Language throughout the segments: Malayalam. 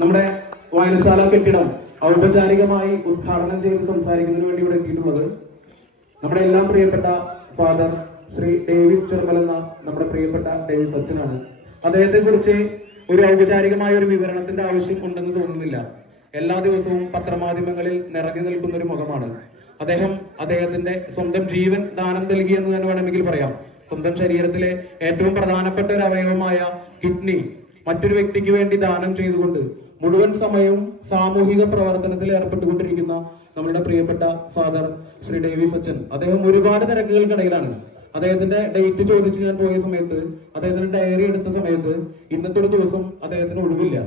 നമ്മുടെ വായനശാല കെട്ടിടം ഔപചാരികമായി ഉദ്ഘാടനം ചെയ്ത് സംസാരിക്കുന്നതിന് വേണ്ടി ഇവിടെ എത്തിയിട്ടുള്ളത് നമ്മുടെ എല്ലാം പ്രിയപ്പെട്ട ഫാദർ ശ്രീ ഡേവിസ് ചെറുമൽ എന്ന നമ്മുടെ പ്രിയപ്പെട്ട ഡേവിസ് അച്ഛനാണ്. അദ്ദേഹത്തെ കുറിച്ച് ഒരു ഔപചാരികമായ ഒരു വിവരണത്തിന്റെ ആവശ്യം ഉണ്ടെന്ന് തോന്നുന്നില്ല. എല്ലാ ദിവസവും പത്രമാധ്യമങ്ങളിൽ നിറഞ്ഞു നിൽക്കുന്ന ഒരു മുഖമാണ് അദ്ദേഹം. അദ്ദേഹത്തിന്റെ സ്വന്തം ജീവൻ ദാനം നൽകി എന്ന് തന്നെ വേണമെങ്കിൽ പറയാം. സ്വന്തം ശരീരത്തിലെ ഏറ്റവും പ്രധാനപ്പെട്ട ഒരു അവയവമായ കിഡ്നി മറ്റൊരു വ്യക്തിക്ക് വേണ്ടി ദാനം ചെയ്തുകൊണ്ട് മുഴുവൻ സമയവും സാമൂഹിക പ്രവർത്തനത്തിൽ ഏർപ്പെട്ടുകൊണ്ടിരിക്കുന്ന നമ്മളുടെ പ്രിയപ്പെട്ട ഫാദർ ശ്രീ ഡേവിസ് അച്ഛൻ. അദ്ദേഹം ഒരുപാട് തിരക്കുകൾക്കിടയിലാണ്. അദ്ദേഹത്തിന്റെ ഡേറ്റ് ചോദിച്ച് ഞാൻ പോയ സമയത്ത്, അദ്ദേഹത്തിന്റെ ഡയറി എടുത്ത സമയത്ത് ഇന്നത്തെ ഒരു ദിവസം അദ്ദേഹത്തിന് ഒഴിവില്ല.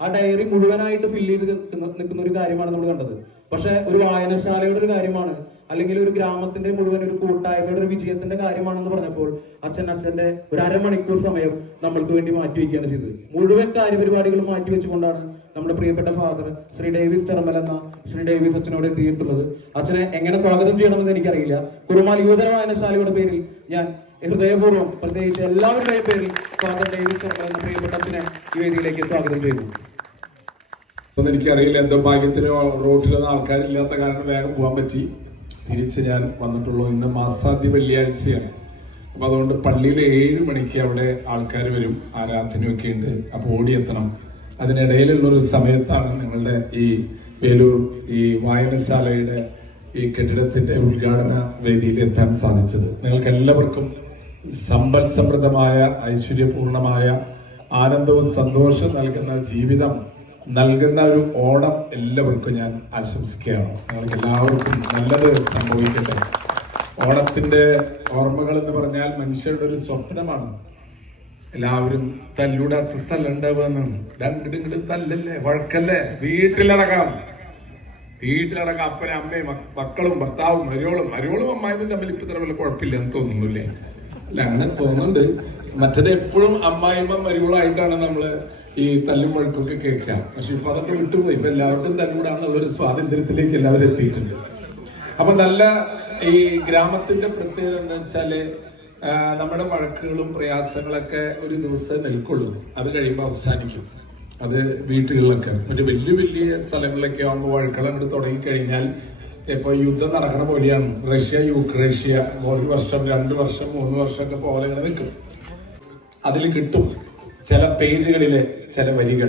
ആ ഡയറി മുഴുവനായിട്ട് ഫില്ല് ചെയ്ത് നിൽക്കുന്ന ഒരു കാര്യമാണ് നമ്മൾ കണ്ടത്. പക്ഷെ ഒരു വായനശാലയുടെ ഒരു കാര്യമാണ്, അല്ലെങ്കിൽ ഒരു ഗ്രാമത്തിന്റെ മുഴുവൻ ഒരു കൂട്ടായ്മയുടെ ഒരു വിജയത്തിന്റെ കാര്യമാണെന്ന് പറഞ്ഞപ്പോൾ അച്ഛന്റെ ഒരു അരമണിക്കൂർ സമയം നമ്മൾക്ക് വേണ്ടി മാറ്റിവെക്കുകയാണ് ചെയ്തത്. മുഴുവൻ കാര്യപരിപാടികളും മാറ്റിവെച്ചുകൊണ്ടാണ് നമ്മുടെ പ്രിയപ്പെട്ട ഫാദർ ശ്രീ ഡേവിസ് ചെറുമൽ എന്ന ശ്രീ ഡേവിസ് അച്ഛനോട് എത്തിയിട്ടുള്ളത്. അച്ഛനെ എങ്ങനെ സ്വാഗതം ചെയ്യണമെന്ന് എനിക്കറിയില്ല. കുറുമാൽ യുവജന വായനശാലയുടെ പേരിൽ ഞാൻ ഹൃദയപൂർവ്വം, പ്രത്യേകിച്ച് എല്ലാവരുടെയും പേരിൽ ഫാദർ ഡേവിസ് ചെറുമൽ എന്ന പ്രിയപ്പെട്ട അച്ഛനെ ഈ വേദിയിലേക്ക് സ്വാഗതം ചെയ്യുന്നു. എനിക്കറിയില്ല, എന്തോ ഭാഗ്യത്തിന് റോഡിലൊന്നും ആൾക്കാരില്ലാത്ത കാരണം വേഗം പോകാൻ പറ്റി. തിരിച്ച് ഞാൻ വന്നിട്ടുള്ളൂ. ഇന്ന് മാസാദ്യ വെള്ളിയാഴ്ചയാണ്. അപ്പൊ അതുകൊണ്ട് പള്ളിയിൽ 7 മണിക്ക് അവിടെ ആൾക്കാർ വരും, ആരാധനയൊക്കെ ഉണ്ട്. അപ്പൊ ഓടിയെത്തണം. അതിനിടയിലുള്ളൊരു സമയത്താണ് നിങ്ങളുടെ ഈ വേലൂർ ഈ വായനശാലയുടെ ഈ കെട്ടിടത്തിന്റെ ഉദ്ഘാടന വേദിയിൽ എത്താൻ സാധിച്ചത്. നിങ്ങൾക്ക് എല്ലാവർക്കും സമ്പൽ സമൃദ്ധമായ ഐശ്വര്യപൂർണമായ ആനന്ദവും സന്തോഷം നൽകുന്ന ജീവിതം നൽകുന്ന ഒരു ഓണം എല്ലാവർക്കും ഞാൻ ആശംസിക്കുകയാണ്. നിങ്ങൾക്ക് എല്ലാവർക്കും നല്ലത് സംഭവിക്കട്ടെ. ഓണത്തിന്റെ ഓർമ്മകൾ എന്ന് പറഞ്ഞാൽ മനുഷ്യരുടെ ഒരു സ്വപ്നമാണ്. എല്ലാവരും തല്ലൂടാത്ത സ്ഥലം ഉണ്ടാവുക, രണ്ടിടും തല്ലല്ലേ, വഴക്കല്ലേ, വീട്ടിലടക്കാം. അപ്പനും അമ്മയും മക്കളും ഭർത്താവും മരുവോളും അമ്മായിയും തമ്മിൽ ഇപ്പൊ ഇത്ര വല്ല കുഴപ്പമില്ലെന്ന് തോന്നുന്നില്ലേ? അല്ല, അങ്ങനെ തോന്നുന്നുണ്ട്. മറ്റത് എപ്പോഴും അമ്മായിമ്മ മരുവോളായിട്ടാണ് നമ്മള് ഈ തല്ലും വഴക്കൊക്കെ കേൾക്കാം. പക്ഷെ ഇപ്പൊ അതൊക്കെ വിട്ടുപോയി. ഇപ്പൊ എല്ലാവർക്കും തല്ലൂടാന്നുള്ളൊരു സ്വാതന്ത്ര്യത്തിലേക്ക് എല്ലാവരും എത്തിയിട്ടുണ്ട്. അപ്പൊ നല്ല ഈ ഗ്രാമത്തിന്റെ പ്രത്യേകത എന്താ വെച്ചാല് നമ്മുടെ വഴക്കുകളും പ്രയാസങ്ങളൊക്കെ ഒരു ദിവസം നിൽക്കുള്ളൂ. അത് കഴിയുമ്പോൾ അവസാനിക്കും. അത് വീട്ടുകളിലൊക്കെ മറ്റു വലിയ സ്ഥലങ്ങളിലൊക്കെ ആകുമ്പോൾ വഴക്കുകൾ അങ്ങോട്ട് തുടങ്ങിക്കഴിഞ്ഞാൽ ഇപ്പൊ യുദ്ധം നടക്കണ പോലെയാണ്. റഷ്യ യുക്രേഷ്യ 1 വർഷം 2 വർഷം 3 വർഷമൊക്കെ പോലെ ഇങ്ങനെ നിൽക്കും. അതിൽ കിട്ടും ചില പേജുകളിലെ ചില വരികൾ.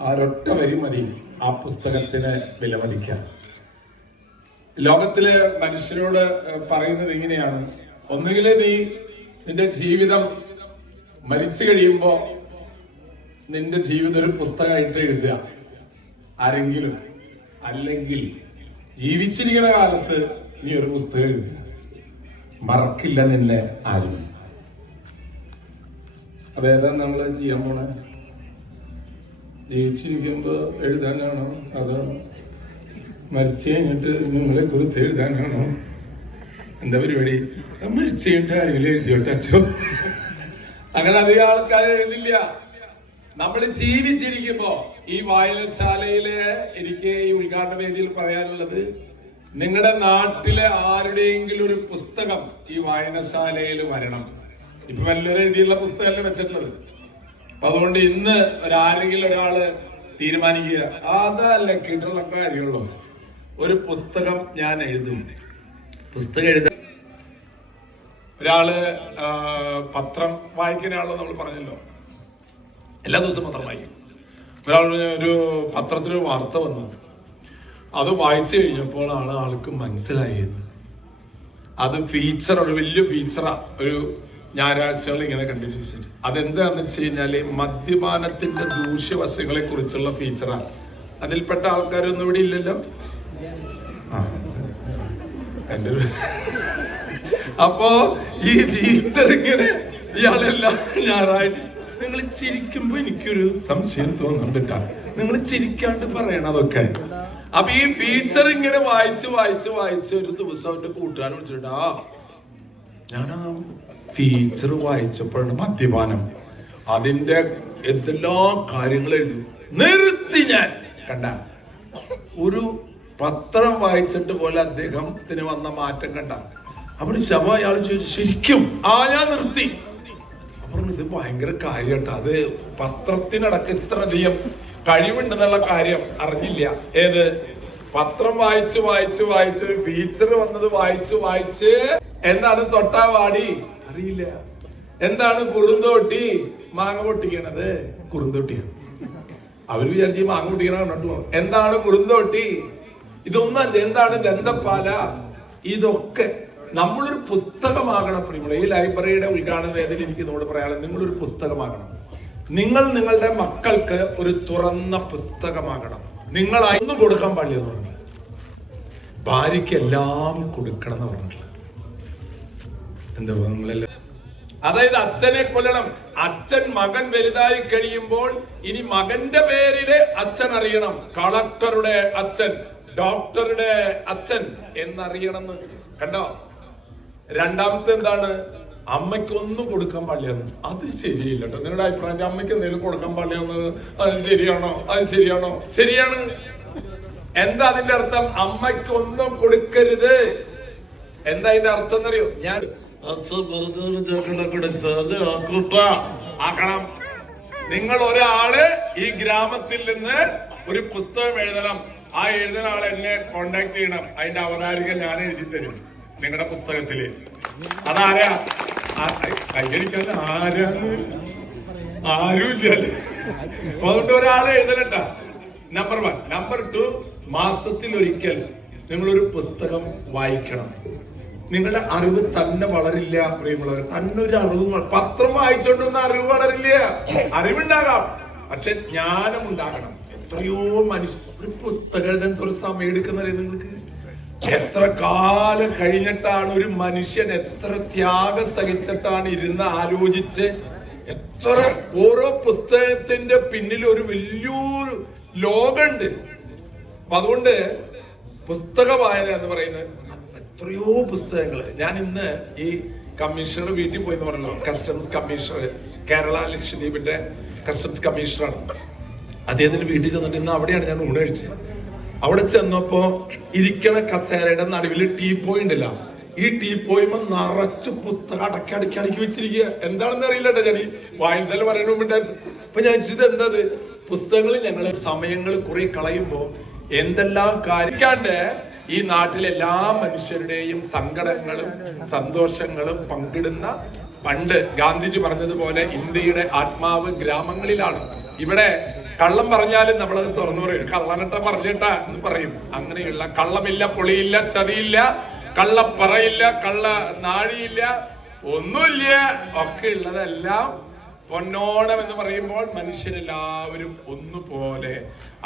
ആ ഒരൊറ്റ വരി മതി ആ പുസ്തകത്തിന് വിലമതിക്കാൻ. ലോകത്തിലെ മനുഷ്യരോട് പറയുന്നത് ഇങ്ങനെയാണ്: ഒന്നുകിൽ നിന്റെ ജീവിതം മരിച്ചു കഴിയുമ്പോ നിന്റെ ജീവിതം ഒരു പുസ്തകമായിട്ട് എഴുതുക ആരെങ്കിലും, അല്ലെങ്കിൽ ജീവിച്ചിരിക്കുന്ന കാലത്ത് നീ ഒരു പുസ്തകം എഴുതുക. മറക്കില്ല നിന്നെ ആരും. അപ്പൊ ഏതാ നമ്മള് ചെയ്യാൻ പോണേ? ജീവിച്ചിരിക്കുമ്പോ എഴുതാനാണോ അതോ മരിച്ചു കഴിഞ്ഞിട്ട് നിങ്ങളെ കുറിച്ച് എഴുതാനാണോ? എന്താ പരിപാടി? മരിച്ചു കഴിഞ്ഞിട്ട് ആരെങ്കിലും എഴുതിയോട്ടെ അച്ഛോ. അങ്ങനെ അധികം ആൾക്കാർ എഴുതില്ല. നമ്മൾ ജീവിച്ചിരിക്കുമ്പോ ഈ വായനശാലയില് എനിക്ക് ഈ ഉദ്ഘാടന വേദിയിൽ പറയാനുള്ളത്, നിങ്ങളുടെ നാട്ടിലെ ആരുടെയെങ്കിലും ഒരു പുസ്തകം ഈ വായനശാലയിൽ വരണം. ഇപ്പൊ വല്ലവരും എഴുതിയുള്ള പുസ്തകമല്ലേ വെച്ചിട്ടുള്ളത്. അപ്പൊ അതുകൊണ്ട് ഇന്ന് ആരെങ്കിലും ഒരാള് തീരുമാനിക്കുക, അതല്ല കിട്ടുള്ള കാര്യമുള്ളൂ, ഒരു പുസ്തകം ഞാൻ എഴുതും. പുസ്തകം എഴുതാൻ ഒരാള് പത്രം വായിക്കുന്ന ആളോ നമ്മൾ പറഞ്ഞല്ലോ, എല്ലാ ദിവസവും പത്രം വായിക്കും. ഒരാൾ ഒരു പത്രത്തിലൊരു വാർത്ത വന്നു, അത് വായിച്ചു കഴിഞ്ഞപ്പോൾ ആൾക്ക് മനസ്സിലായത് അത് ഒരു വലിയ ഫീച്ചറാ. ഒരു ഞായറാഴ്ചകൾ ഇങ്ങനെ കണ്ടിന്യൂസ്. അതെന്താണെന്ന് വെച്ച് കഴിഞ്ഞാല് മദ്യപാനത്തിന്റെ ദൂഷ്യവശങ്ങളെ കുറിച്ചുള്ള ഫീച്ചറാണ്. അതിൽപ്പെട്ട ആൾക്കാരൊന്നും ഇവിടെ ഇല്ലല്ലോ. അപ്പോ ഈ ഫീച്ചർ ഇങ്ങനെ ഇയാളെല്ലാം ഞായറാഴ്ച. നിങ്ങൾ ചിരിക്കുമ്പോ എനിക്കൊരു സംശയം തോന്നുന്നുണ്ട്. നിങ്ങൾ ചിരിക്കാണ്ട് പറയണതൊക്കെ. അപ്പൊ ഈ ഫീച്ചർ ഇങ്ങനെ വായിച്ച് ഒരു ദിവസം അവന്റെ കൂട്ടുകാരൻ വിളിച്ചിട്ടാ, ഞാനാ ഫീച്ചർ വായിച്ചപ്പോഴാണ് മദ്യപാനം അതിന്റെ എന്തെല്ലാം കാര്യങ്ങൾ എഴുതി നിർത്തി. ഞാൻ കണ്ട ഒരു പത്രം വായിച്ചിട്ട് പോലെ അദ്ദേഹത്തിന് വന്ന മാറ്റം കണ്ട. അപ്പോൾ അയാൾ ചോദിച്ചു, ശരിക്കും? ഞാൻ നിർത്തി. അപ്പൊ ഇത് ഭയങ്കര കാര്യട്ടോ. അത് പത്രത്തിനടക്കം ഇത്ര അധികം കഴിവുണ്ടെന്നുള്ള കാര്യം അറിഞ്ഞില്ല. ഏത് പത്രം വായിച്ച് ഒരു ഫീച്ചർ വന്നത് വായിച്ച് എന്താണ് തൊട്ടാവാടി അറിയില്ല. എന്താണ് കുറുന്തോട്ടി? മാങ്ങ പൊട്ടിക്കണത് കുറുന്തോട്ടിയാണ്. അവര് വിചാരിച്ച് മാങ്ങ പൊട്ടിക്കണ കണ്ടോ. എന്താണ് കുറുന്തോട്ടി? ഇതൊന്നും അല്ല. എന്താണ് ദന്തപ്പാല? ഇതൊക്കെ നമ്മളൊരു പുസ്തകമാകണം പ്രിയമുള്ള. ഈ ലൈബ്രറിയുടെ ഉദ്ഘാടന വേദിയിൽ എനിക്ക് നിങ്ങളോട് പറയാനുള്ളത്, നിങ്ങളൊരു പുസ്തകമാകണം. നിങ്ങൾ നിങ്ങളുടെ മക്കൾക്ക് ഒരു തുറന്ന പുസ്തകമാകണം. നിങ്ങൾ ഒന്നും കൊടുക്കാൻ പാടില്ലെന്ന് പറഞ്ഞു. ഭാര്യയ്ക്ക് എല്ലാം കൊടുക്കണം എന്ന് പറഞ്ഞിട്ടില്ല. എന്താ നിങ്ങളെല്ലാം, അതായത് അച്ഛനെ കൊല്ലണം. അച്ഛൻ മകൻ വലുതായി കഴിയുമ്പോൾ ഇനി മകന്റെ പേരില് അച്ഛൻ അറിയണം. കളക്ടറുടെ അച്ഛൻ, ഡോക്ടറുടെ അച്ഛൻ എന്നറിയണം. കണ്ടോ? രണ്ടാമത്തെ എന്താണ്? അമ്മയ്ക്ക് ഒന്നും കൊടുക്കാൻ പാടില്ലെന്ന്. അത് ശരിയില്ല കേട്ടോ. നിങ്ങളുടെ അഭിപ്രായം അമ്മയ്ക്ക് എന്തെങ്കിലും കൊടുക്കാൻ പാടില്ലെന്ന് അത് ശരിയാണോ? അത് ശരിയാണോ? ശരിയാണ്. എന്താ അതിന്റെ അർത്ഥം? അമ്മയ്ക്ക് ഒന്നും കൊടുക്കരുത്. എന്താ അതിന്റെ അർത്ഥം എന്നറിയോ? ഞാൻ ആക്കണം. നിങ്ങൾ ഒരാള് ഈ ഗ്രാമത്തിൽ നിന്ന് ഒരു പുസ്തകം എഴുതണം. ആ എഴുതുന്ന ആൾ എന്നെ കോണ്ടാക്ട് ചെയ്യണം. അതിന്റെ അവതാരിക ഞാൻ എഴുതി തരും നിങ്ങളുടെ പുസ്തകത്തില്. അതാരാ? കയ്യടിക്കാൻ ആരാന്ന് ആരുമില്ല. അതുകൊണ്ട് ഒരാളെ എഴുതലട്ട. നമ്പർ 1. നമ്പർ 2, മാസത്തിൽ ഒരിക്കൽ നിങ്ങളൊരു പുസ്തകം വായിക്കണം. നിങ്ങളുടെ അറിവ് തന്നെ വളരില്ല പ്രിയമുള്ളവർ. തന്നെ ഒരു അറിവ്, പത്രം വായിച്ചോണ്ടൊന്നും അറിവ് വളരില്ല. അറിവുണ്ടാകാം, പക്ഷെ ജ്ഞാനം ഉണ്ടാകണം. എത്രയോ മനുഷ്യ ഒരു പുസ്തകം എഴുതാൻ ഒരു സമയം എടുക്കുന്നറിയ നിങ്ങൾക്ക്? എത്ര കാലം കഴിഞ്ഞിട്ടാണ് ഒരു മനുഷ്യൻ എത്ര ത്യാഗം സഹിച്ചിട്ടാണ് ഇരുന്ന് ആലോചിച്ച് എത്ര ഓരോ പുസ്തകത്തിന്റെ പിന്നിൽ ഒരു വലിയൊരു ലോകമുണ്ട്. അപ്പൊ അതുകൊണ്ട് പുസ്തക വായന എന്ന് പറയുന്നത് എത്രയോ പുസ്തകങ്ങള്. ഞാൻ ഇന്ന് ഈ കമ്മീഷണർ വീട്ടിൽ പോയി എന്ന് പറഞ്ഞല്ലോ. കസ്റ്റംസ് കമ്മീഷണർ, കേരള ലക്ഷദ്വീപിന്റെ കസ്റ്റംസ് കമ്മീഷണറാണ്. അദ്ദേഹത്തിന്റെ വീട്ടിൽ ചെന്നിട്ട് ഇന്ന് അവിടെയാണ് ഞാൻ ഊണ് കഴിച്ചത്. അവിടെ ചെന്നപ്പോ ഇരിക്കണ കസേരയുടെ നടുവിൽ ടീ പോയി ഉണ്ടല്ല, ഈ ടീ പോയിമ നിറച്ച് പുസ്തകം അടക്കി വെച്ചിരിക്കുക. എന്താണെന്ന് അറിയില്ല കേട്ടോ. ഞാൻ ഈ വായനശാല പറയുന്ന മുമ്പ് അപ്പൊ ഞാൻ ഇത് എന്തത് പുസ്തകങ്ങൾ ഞങ്ങള് സമയങ്ങൾ കുറെ കളയുമ്പോ എന്തെല്ലാം കാര്യാണ്ട് ഈ നാട്ടിലെ എല്ലാ മനുഷ്യരുടെയും സങ്കടങ്ങളും സന്തോഷങ്ങളും പങ്കിടുന്ന, പണ്ട് ഗാന്ധിജി പറഞ്ഞതുപോലെ ഇന്ത്യയുടെ ആത്മാവ് ഗ്രാമങ്ങളിലാണ്. ഇവിടെ കള്ളം പറഞ്ഞാലും നമ്മളത് തുറന്നു പറയും. കള്ളനട്ട പറഞ്ഞിട്ട എന്ന് പറയും. അങ്ങനെയുള്ള കള്ളമില്ല, പൊളിയില്ല, ചതിയില്ല, കള്ള പറയില്ല, കള്ള നാഴിയില്ല, ഒന്നുമില്ല. ഒക്കെ ഉള്ളതെല്ലാം പൊന്നോണം എന്ന് പറയുമ്പോൾ മനുഷ്യരെല്ലാവരും ഒന്നുപോലെ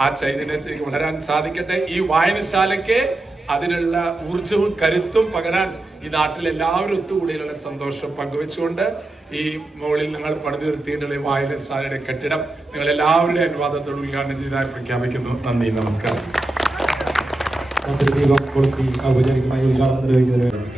ആ ചൈതന്യത്തിലേക്ക് വളരാൻ സാധിക്കട്ടെ. ഈ വായനശാലയ്ക്ക് അതിനുള്ള ഊർജവും കരുത്തും പകരാൻ ഈ നാട്ടിൽ എല്ലാവരും ഒത്തുകൂടിയുള്ള സന്തോഷം പങ്കുവെച്ചുകൊണ്ട് ഈ മുകളിൽ നിങ്ങൾ പണിത് നിർത്തിയിട്ടുള്ള വായനശാലയുടെ കെട്ടിടം നിങ്ങൾ എല്ലാവരുടെ അനുവാദത്തോട് ഉദ്ഘാടനം ചെയ്താൽ പ്രഖ്യാപിക്കുന്നു. നന്ദി, നമസ്കാരം. ഔപചാരികമായി ഉദ്ഘാടനം നിർവഹിക്കുന്നതിന്